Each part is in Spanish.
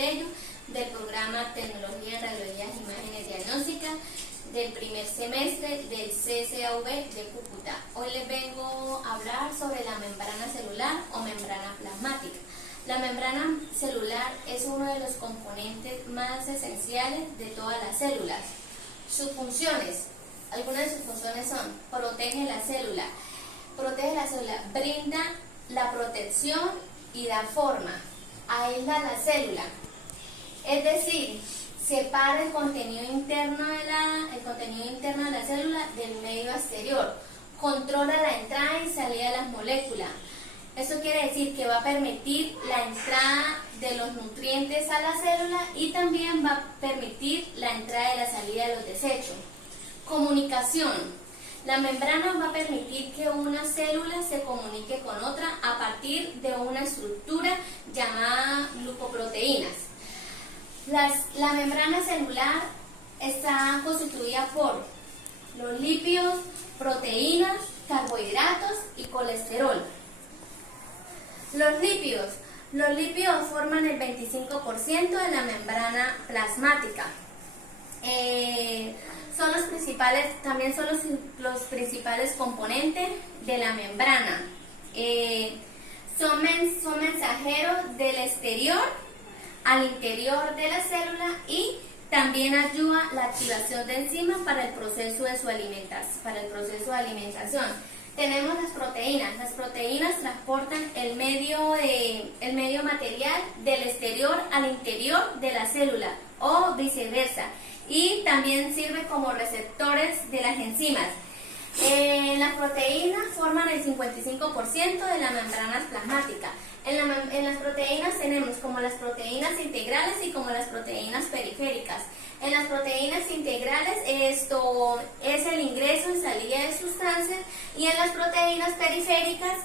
Tello, del programa Tecnología en Radiología e Imágenes Diagnósticas del primer semestre del CCAV de Cúcuta. Hoy les vengo a hablar sobre la membrana celular o membrana plasmática. La membrana celular es uno de los componentes más esenciales de todas las células. Sus funciones, algunas de sus funciones son: protege la célula, brinda la protección y da forma, aísla la célula, es decir, separa el contenido interno de la célula del medio exterior, controla la entrada y salida de las moléculas. Eso quiere decir que va a permitir la entrada de los nutrientes a la célula y también va a permitir la entrada y la salida de los desechos. Comunicación. La membrana va a permitir que una célula se comunique con otra a partir de una estructura llamada glucoproteínas. La membrana celular está constituida por los lípidos, proteínas, carbohidratos y colesterol. Los lípidos forman el 25% de la membrana plasmática. Son los principales componentes de la membrana. Son mensajeros del exterior al interior de la célula y también ayuda la activación de enzimas para el proceso de alimentación. Tenemos las proteínas. Las proteínas transportan el medio material del exterior al interior de la célula o viceversa, y también sirve como receptores de las enzimas. Las proteínas forman el 55% de la membrana plasmática. En las proteínas tenemos como las proteínas integrales y como las proteínas periféricas. En las proteínas integrales esto es el ingreso y salida de sustancias, y en las proteínas periféricas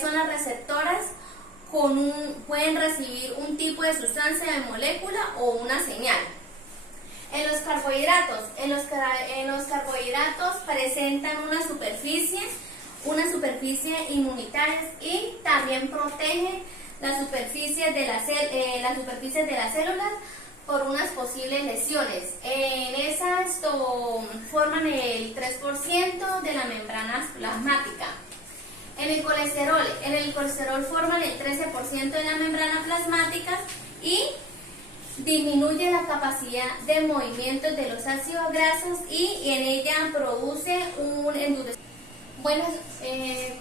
son las receptoras pueden recibir un tipo de sustancia de molécula o una señal. En los carbohidratos, presentan una superficie inmunitaria y también protegen las superficies de las células por unas posibles lesiones. En esas forman el 3% de la membrana plasmática. En el colesterol forman el 13% de la membrana plasmática y disminuye la capacidad de movimiento de los ácidos grasos y en ella produce un endurecimiento. Bueno,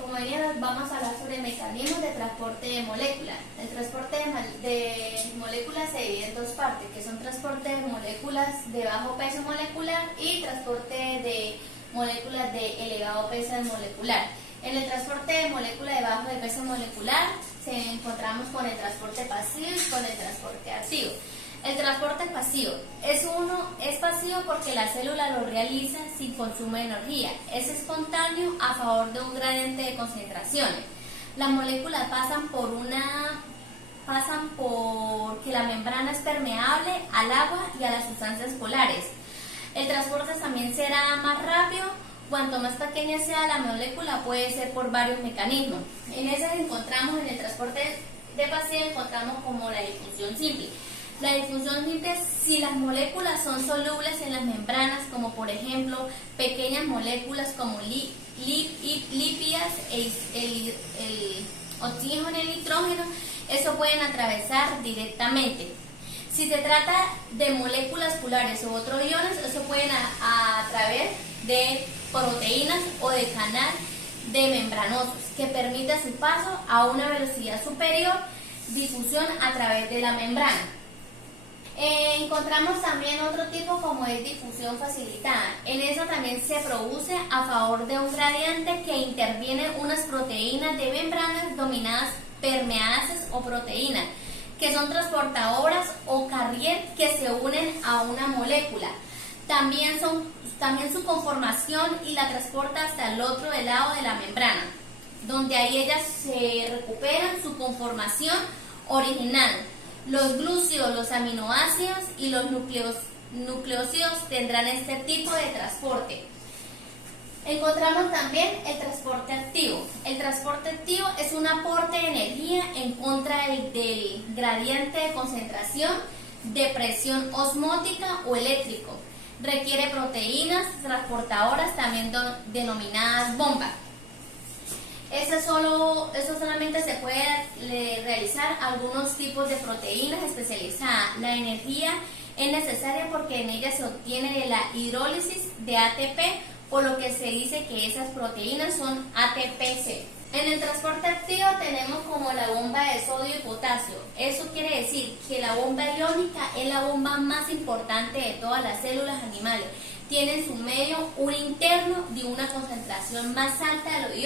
como venía, vamos a hablar sobre mecanismos de transporte de moléculas. El transporte de moléculas se divide en dos partes, que son transporte de moléculas de bajo peso molecular y transporte de moléculas de elevado peso molecular. En el transporte de moléculas de bajo peso molecular encontramos con el transporte pasivo y con el transporte activo. El transporte pasivo es pasivo porque la célula lo realiza sin consumo de energía. Es espontáneo a favor de un gradiente de concentraciones. Las moléculas pasan por que la membrana es permeable al agua y a las sustancias polares. El transporte también será más rápido. Cuanto más pequeña sea la molécula, puede ser por varios mecanismos. En el transporte de pasivo encontramos como la difusión simple. La difusión simple es si las moléculas son solubles en las membranas, como por ejemplo pequeñas moléculas como lípidas, el oxígeno y el nitrógeno, eso pueden atravesar directamente. Si se trata de moléculas polares u otros iones, eso pueden a través de proteínas o de canal de membranosos que permita su paso a una velocidad superior, difusión a través de la membrana. Encontramos también otro tipo como es difusión facilitada. En eso también se produce a favor de un gradiente que interviene unas proteínas de membranas dominadas permeases o proteínas, que son transportadoras o carrier que se unen a una molécula. También su conformación y la transporta hasta el otro lado de la membrana, donde ahí ellas se recuperan su conformación original. Los glúcidos, los aminoácidos y los nucleósidos tendrán este tipo de transporte. Encontramos también el transporte activo. El transporte activo es un aporte de energía en contra del gradiente de concentración de presión osmótica o eléctrico. Requiere proteínas transportadoras, también denominadas bombas. Eso solamente se puede realizar algunos tipos de proteínas especializadas. La energía es necesaria porque en ella se obtiene de la hidrólisis de ATP, por lo que se dice que esas proteínas son ATPC. En el transporte activo tenemos como la bomba de sodio y potasio. Eso quiere decir que la bomba iónica es la bomba más importante de todas las células animales. Tiene en su medio un interno de una concentración más alta de los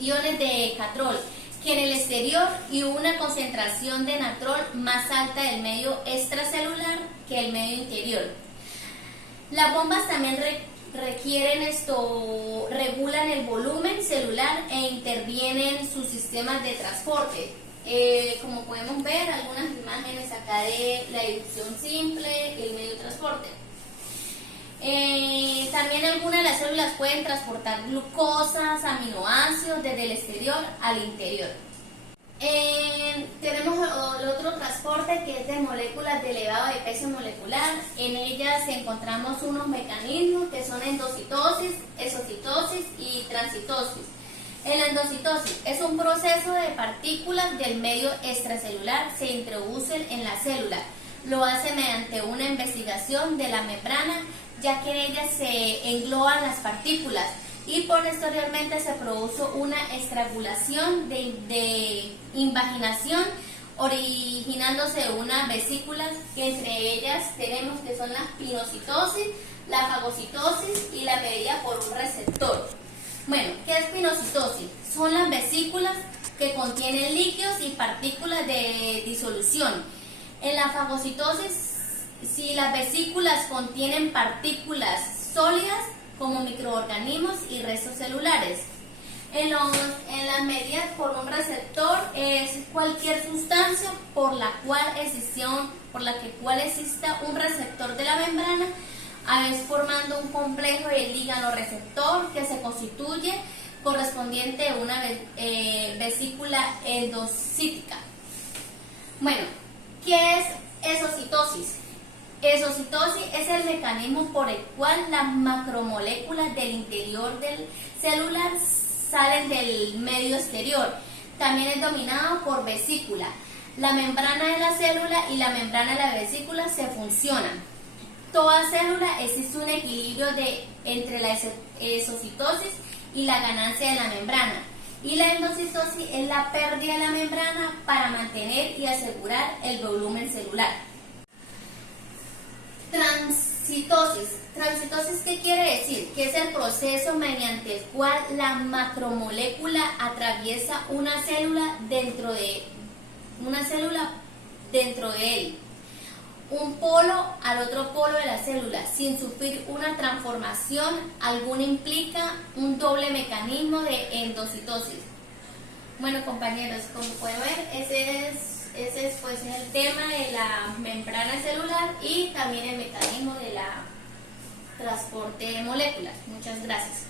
iones de catrol que en el exterior, y una concentración de natrol más alta del medio extracelular que el medio interior. Las bombas también regulan el volumen celular e intervienen sus sistemas de transporte. Como podemos ver, algunas imágenes acá de la inducción simple y el medio de transporte. También algunas de las células pueden transportar glucosas, aminoácidos desde el exterior al interior. Tenemos el otro transporte que es de moléculas de elevado de peso molecular. En ellas encontramos unos mecanismos que son endocitosis, exocitosis y transitosis. La endocitosis es un proceso de partículas del medio extracelular se introducen en la célula. Lo hace mediante una investigación de la membrana, ya que en ella se engloban las partículas, y posteriormente se produce una estrangulación de invaginación, originándose unas vesículas, que entre ellas tenemos que son la pinocitosis, la fagocitosis y la medida por un receptor. Bueno, ¿qué es pinocitosis? Son las vesículas que contienen líquidos y partículas de disolución. En la fagocitosis, si las vesículas contienen partículas sólidas como microorganismos y restos celulares. En las medidas por un receptor es cualquier sustancia por la cual exista un receptor de la membrana, a veces formando un complejo de ligando-receptor que se constituye correspondiente a una vesícula endocítica. Bueno, ¿qué es exocitosis? Exocitosis es el mecanismo por el cual las macromoléculas del interior del celular salen del medio exterior. También es dominado por vesícula. La membrana de la célula y la membrana de la vesícula se fusionan. Toda célula existe un equilibrio entre la exocitosis y la ganancia de la membrana. Y la endocitosis es la pérdida de la membrana para mantener y asegurar el volumen celular. Transitosis. Transitosis, ¿qué quiere decir? Que es el proceso mediante el cual la macromolécula atraviesa una célula dentro de él, un polo al otro polo de la célula, sin sufrir una transformación alguna. Implica un doble mecanismo de endocitosis. Bueno, compañeros, como pueden ver, ese es pues el tema de la membrana celular y también el mecanismo de la transporte de moléculas. Muchas gracias.